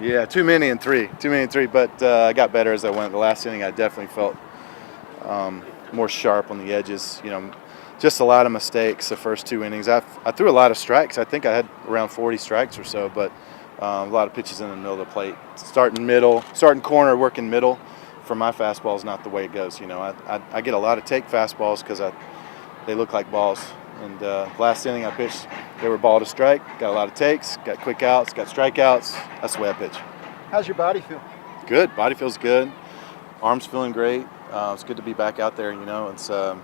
Yeah, too many in three. But I got better as I went. The last inning, I definitely felt more sharp on the edges. Just a lot of mistakes the first 2 innings. I threw a lot of strikes. I think I had around 40 strikes or so, but a lot of pitches in the middle of the plate. Starting corner, working middle. For my fastball is not the way it goes. I get a lot of take fastballs because they look like balls. And last inning I pitched, they were ball to strike. Got a lot of takes, got quick outs, got strikeouts. That's the way I pitch. How's your body feel? Good. Body feels good. Arms feeling great. It's good to be back out there. It's I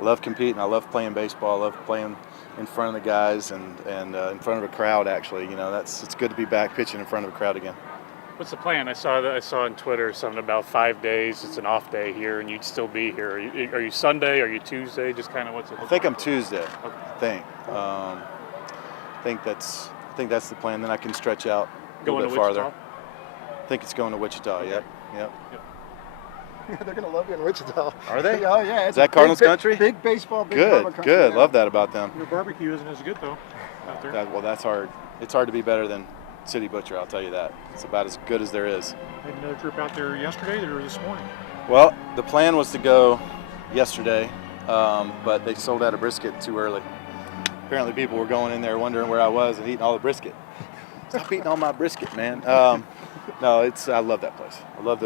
love competing. I love playing baseball. I love playing in front of the guys and in front of a crowd. Actually, it's good to be back pitching in front of a crowd again. What's the plan? I saw on Twitter something about 5 days. It's an off day here, and you'd still be here. Are you Sunday? Are you Tuesday? Just kind of what's it? I think I'm Tuesday. Okay. I think that's the plan. Then I can stretch out a little bit farther. I think it's going to Wichita. Okay. Yep. They're going to love you in Wichita. Are they? Oh, yeah. Is that Cardinals country? Big baseball, big barbecue country. Good. Love that about them. Your barbecue isn't as good, though, out there. That's hard. It's hard to be better than City Butcher, I'll tell you that. It's about as good as there is. Had another trip out there yesterday or this morning? Well, the plan was to go yesterday, but they sold out of brisket too early. Apparently people were going in there wondering where I was and eating all the brisket. Stop eating all my brisket, man. No, I love that place. I love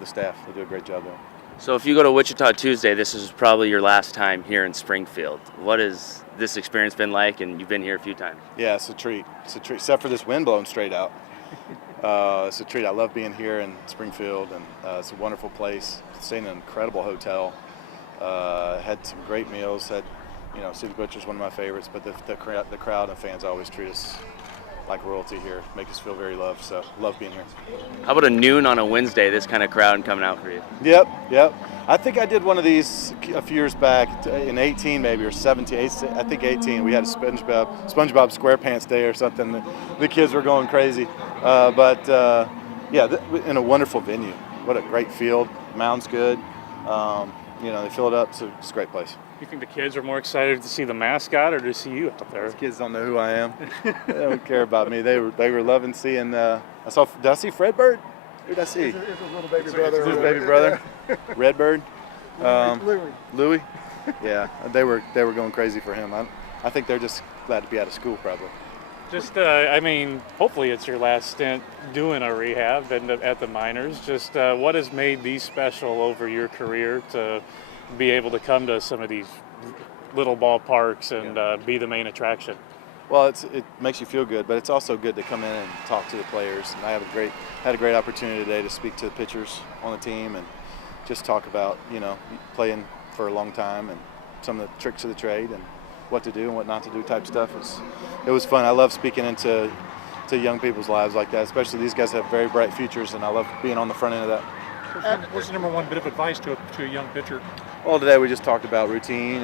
the staff. They do a great job there. So if you go to Wichita Tuesday, this is probably your last time here in Springfield. What has this experience been like? And you've been here a few times. Yeah, it's a treat. Except for this wind blowing straight out. It's a treat. I love being here in Springfield, and it's a wonderful place. Staying in an incredible hotel. Had some great meals. City Butcher's one of my favorites, but the crowd and fans always treat us like royalty here. Make us feel very loved. So love being here. How about a noon on a Wednesday? This kind of crowd coming out for you. Yep. I think I did one of these a few years back in 18 maybe or 17. I think 18. We had a SpongeBob SquarePants Day or something. The kids were going crazy. In a wonderful venue. What a great field. Mound's good. They fill it up, so it's a great place. You think the kids are more excited to see the mascot or to see you out there? Those kids don't know who I am. They don't care about me. They were loving seeing. Did I see Fred Bird? Who did I see? It's his little baby brother. It's his baby brother. Redbird. Louis. Yeah, they were going crazy for him. I think they're just glad to be out of school, probably. Just, hopefully it's your last stint doing a rehab at the minors. Just what has made these special over your career to be able to come to some of these little ballparks and be the main attraction? Well, it makes you feel good, but it's also good to come in and talk to the players. And I had a great opportunity today to speak to the pitchers on the team and just talk about playing for a long time and some of the tricks of the trade and what to do and what not to do type stuff. It was fun. I love speaking into young people's lives like that, especially these guys have very bright futures, and I love being on the front end of that. What's the number one bit of advice to a young pitcher? Well, today we just talked about routine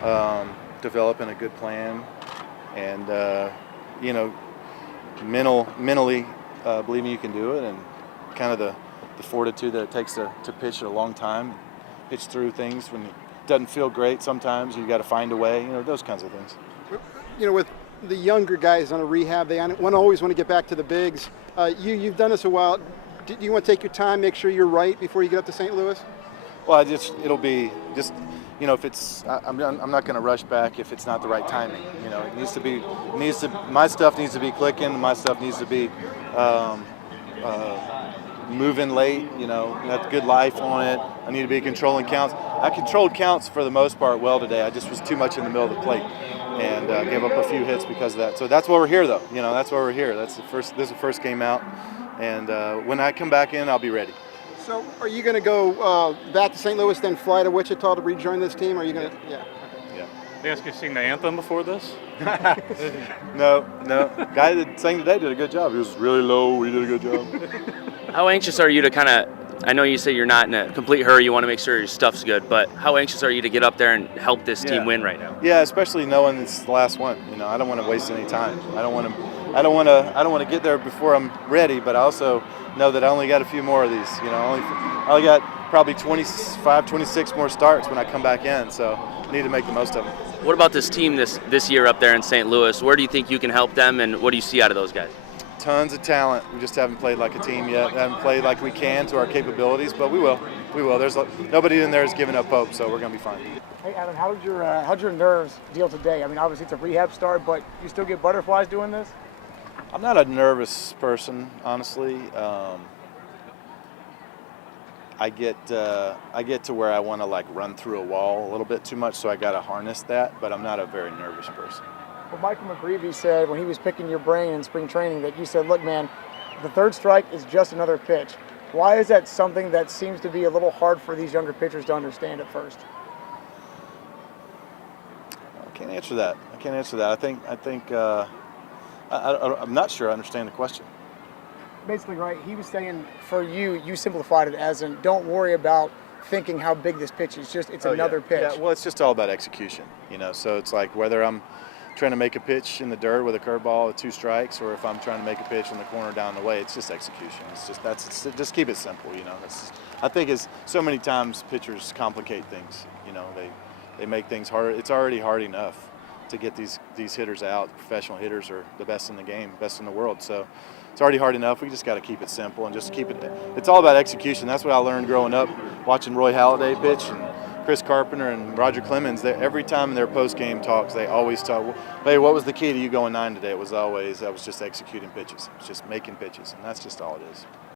and developing a good plan and, mentally believing you can do it, and kind of the fortitude that it takes to pitch a long time, pitch through things when it doesn't feel great sometimes. You got to find a way, those kinds of things. With the younger guys on a rehab, they always want to get back to the bigs. You've done this a while. Do you want to take your time, make sure you're right before you get up to St. Louis? Well, it'll be just, if it's, I'm not going to rush back if it's not the right timing. My stuff needs to be clicking. My stuff needs to be moving late. Have good life on it. I need to be controlling counts. I controlled counts for the most part well today. I just was too much in the middle of the plate and gave up a few hits because of that. So that's why we're here, though. That's why we're here. This is the first game out, and when I come back in, I'll be ready. So are you going to go back to St. Louis, then fly to Wichita to rejoin this team? Or are you going to? Yeah. They asked you to sing the anthem before this? No. Guy that sang today did a good job. He was really low. He did a good job. How anxious are you to I know you say you're not in a complete hurry, you want to make sure your stuff's good, but how anxious are you to get up there and help this team win right now? Yeah, especially knowing it's the last one. I don't want to waste any time. I don't want to get there before I'm ready, but I also know that I only got a few more of these. I only got probably 25, 26 more starts when I come back in, so I need to make the most of them. What about this team this year up there in St. Louis? Where do you think you can help them, and what do you see out of those guys? tons of talent. We just haven't played like a team yet. We haven't played like we can to our capabilities, but we will. We will. There's nobody in there is giving up hope, so we're going to be fine. Hey, Adam, how'd your nerves deal today? I mean, obviously it's a rehab start, but you still get butterflies doing this? I'm not a nervous person, honestly. I get to where I want to like run through a wall a little bit too much, so I got to harness that. But I'm not a very nervous person. Well, Michael McGreevy said when he was picking your brain in spring training that you said, look, man, the third strike is just another pitch. Why is that something that seems to be a little hard for these younger pitchers to understand at first? I can't answer that. I'm not sure I understand the question. Basically, right, he was saying for you, you simplified it as in don't worry about thinking how big this pitch is, just it's another pitch. Yeah, well, it's just all about execution, so it's like whether I'm trying to make a pitch in the dirt with a curveball with 2 strikes, or if I'm trying to make a pitch in the corner down the way, it's just execution. Just keep it simple, I think is so many times pitchers complicate things, they make things harder. It's already hard enough to get these hitters out. Professional hitters are the best in the game, best in the world. So it's already hard enough. We just got to keep it simple and just keep it. It's all about execution. That's what I learned growing up, watching Roy Halladay pitch and Chris Carpenter and Roger Clemens. Every time in their post-game talks, they always talk, hey, what was the key to you going 9 today? It was always, I was just executing pitches. It was just making pitches, and that's just all it is.